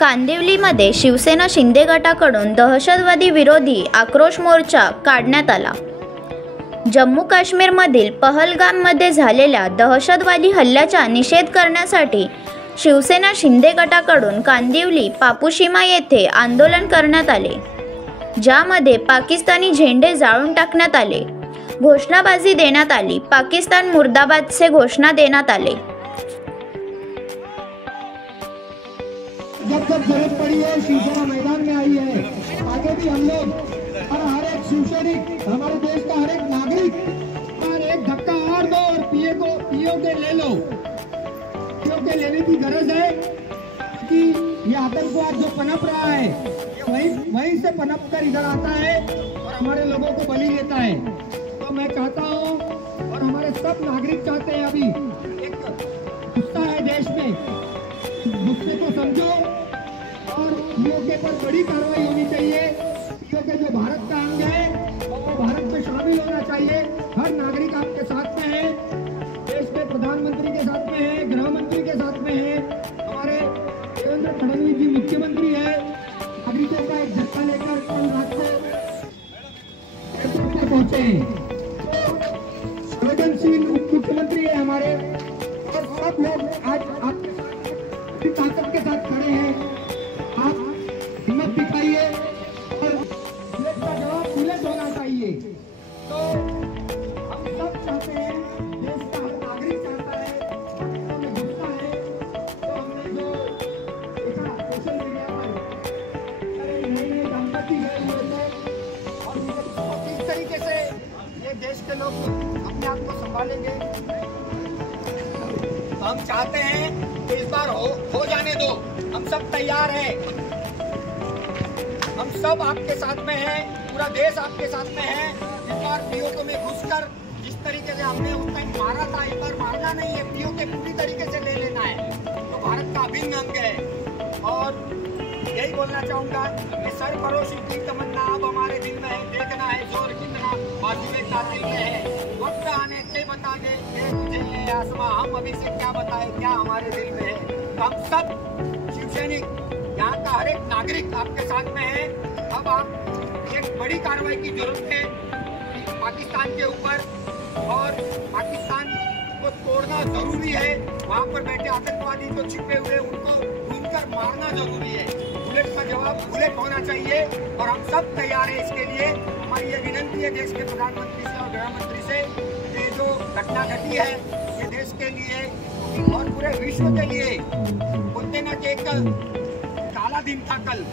कांदिवलीमध्ये शिवसेना शिंदे गटाकडून दहशतवादी विरोधी आक्रोश मोर्चा काढण्यात आला। जम्मू काश्मीरमधील पहलगाममध्ये झालेल्या दहशतवादी हल्ल्याचा निषेध करण्यासाठी शिवसेना शिंदे गटाकडून कांदिवली पापुशिमा येथे आंदोलन करण्यात आले, ज्यामध्ये पाकिस्तानी झेंडे जाळून टाकण्यात आले, घोषणाबाजी देण्यात आली, पाकिस्तान मुर्दाबादचे घोषणा देण्यात आले। जब जरूरत पड़ी है शिवसेना मैदान में आई है। आगे भी हम लोग और हर एक शिवसैनिक, हमारे देश का हर एक नागरिक और एक धक्का और दो और पीओ के ले लो। पीओ के लेने की गरज है कि ये आतंकवाद जो पनप रहा है वहीं से पनप कर इधर आता है और हमारे लोगों को बलि लेता है। तो मैं चाहता हूँ और हमारे सब नागरिक चाहते हैं, अभी एक गुस्सा है देश में, गुस्से को समझो और पीओ के पर बड़ी कार्रवाई होनी चाहिए। पीओ के जो भारत का अंग है वो भारत में शामिल होना चाहिए। हर नागरिक आपके साथ में है, देश के प्रधानमंत्री के साथ में है, गृह मंत्री के साथ में है, हमारे देवेंद्र फडणवीस जी मुख्यमंत्री है। नागरिकों का एक झटका लेकर कल रात को एयरपोर्ट पर पहुंचे हैं। तो संवेदनशील उप मुख्यमंत्री है हमारे, और सब लोग आज आपके ताकत के साथ खड़े हैं। आप हिम्मत दिखाइए और बुलेट का जवाब बुलेट होना चाहिए। तो हम सब चाहते हैं, देश का हर नागरिक चाहता है, हमें गुस्सा है। तो हमने जो देखा सोशल मीडिया पर नए दंपति गए हुए थे और किस तरीके से ये देश के लोग अपने आप को संभालेंगे। तो हम चाहते हैं कि इस बार हो जाने दो। हम सब तैयार हैं, हम सब आपके साथ में हैं, पूरा देश आपके साथ में है। इस बार पीओ में घुसकर जिस तरीके से हमने उस टाइम मारा था, इस बार मारना नहीं है, पीओ के पूरी तरीके से ले लेना है। तो भारत का अभिन्न अंग है और यही बोलना चाहूंगा कि सरफरोशी की तमन्ना अब हमारे दिल में है। देखना है जोर कितना बाजुए कार्रवाई में है। वक्त आने से बता दे तुझे आसमां, हम अभी से क्या बताए क्या हमारे दिल में है। तो हम सब शिवसैनिक, यहाँ का हर एक नागरिक आपके साथ में है। अब आप एक बड़ी कार्रवाई की जरूरत है पाकिस्तान के ऊपर, और पाकिस्तान को तोड़ना जरूरी है। वहाँ पर बैठे आतंकवादी जो छिपे हुए उनको ढूंढकर मारना जरूरी है। बुलेट का जवाब बुलेट होना चाहिए और हम सब तैयार हैं इसके लिए। हमारी ये विनती है देश के प्रधानमंत्री से और गृह मंत्री से, ये जो घटना घटी है ये देश के लिए और पूरे विश्व के लिए बोलते ना कि एक काला दिन था कल।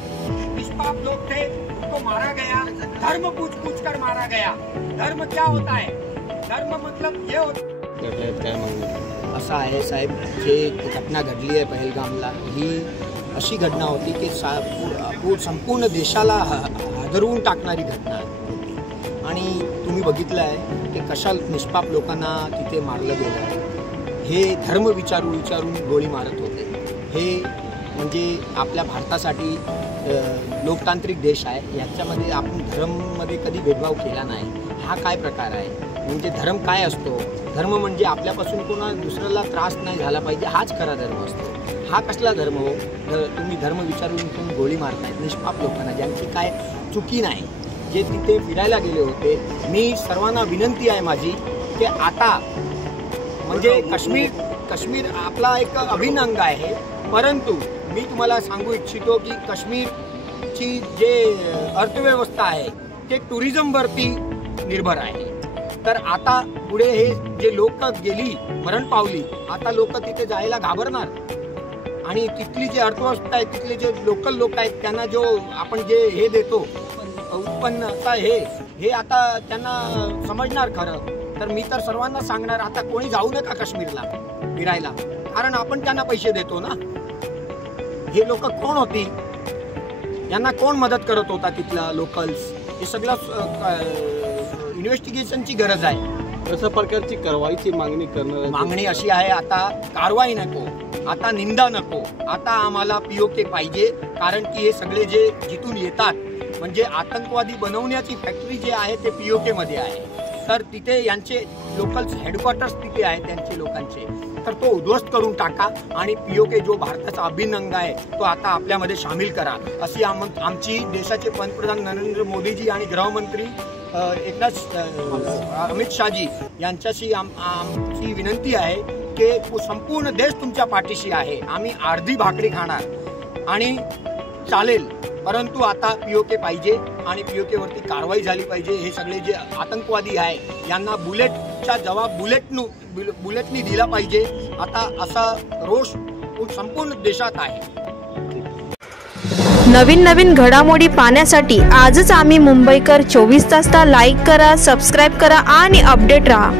निष्पाप लोग थे, उनको मारा गया, धर्म पूछ कर मारा गया। धर्म क्या होता है? धर्म मतलब ये होता असा आहे साहेब, जे घटना घडली आहे पहलगामला, ही अशी घटना होती की संपूर्ण देशाला हादरवून टाकणारी घटना होती। आणि तुम्ही बघितलं आहे की कशा निष्पाप लोकांना तिथे मारलं गेलं। हे धर्म विचारून गोळी मारत होते। हे म्हणजे आपल्या भारतासाठी लोकतांत्रिक देश आहे, याच्यामध्ये आपण धर्ममध्ये कधी भेदभाव केला नाही। हा काय प्रकार आहे? म्हणजे धर्म काय असतो? धर्म म्हणजे आपल्यापासून कोणा दुसऱ्याला त्रास नाही झाला पाहिजे, हाच खरा धर्म असतो। हा कसला धर्म हो? तुम्ही धर्म विचारून गोळी मारतायत निष्पाप लोकांना, ज्यांची काय चुकी नाही, जे तिथे फिरायला गेले होते। मी सर्वांना विनंती आहे माझी की आता म्हणजे काश्मीर आपला एक अभिन्न अंग आहे, परंतु मी तुम्हाला सांगू इच्छितो की काश्मीरची जे अर्थव्यवस्था आहे ते टुरिझमवरती निर्भर आहे। तर आता पुढे हे जे लोक गेली मरण पावली, आता लोक तिथे जायला घाबरणार आणि तिथली जी अर्थव्यवस्था आहे, तिथले जे लोकल लोक आहेत त्यांना जो आपण जे हे देतो उत्पन्न, हे आता त्यांना समजणार खरं। तर मी तर सर्वांना सांगणार, आता कोणी जाऊ नका काश्मीरला फिरायला, कारण आपण त्यांना पैसे देतो ना। हे लोक कोण होती? यांना कोण मदत करत होता? तिथला लोकल्स। हे सगळं इन्व्हेस्टिगेशनची गरज आहे। कशा प्रकारची कारवाईची मागणी अशी आहे, आता कारवाई नको, आता निंदा नको, आता आम्हाला पीओके पाहिजे। कारण की हे सगळे जे जिथून येतात म्हणजे आतंकवादी बनवण्याची फॅक्टरी जे आहे ते पीओके मध्ये आहे। तर तिथे यांचे लोकल हेडक्वार्टर्स तिथे आहेत त्यांचे लोकांचे, तर तो उद्ध्वस्त करून टाका आणि POK जो भारताचा अभिन्न अंग आहे तो आता आपल्यामध्ये सामील करा, अशी आमची देशाचे पंतप्रधान नरेंद्र मोदीजी आणि गृहमंत्री अमित शहाजी यांच्याशी आमची विनंती आहे की संपूर्ण देश तुमच्या पाठीशी आहे. आम्ही अर्धी भाकरी खाणार आणि चालेल, परंतु आता POK पाहिजे आणि POK वरती कारवाई झाली पाहिजे. हे सगळे जे आतंकवादी आहे यांना बुलेटचा जवाब बुलेटनी दिला पाहिजे. आता असा रोष संपूर्ण देशात आहे. नवीन घडामोडी पाहण्यासाठी आजच आम्ही मुंबईकर 24 तासला लाईक करा, सबस्क्राईब करा आणि अपडेट राहा.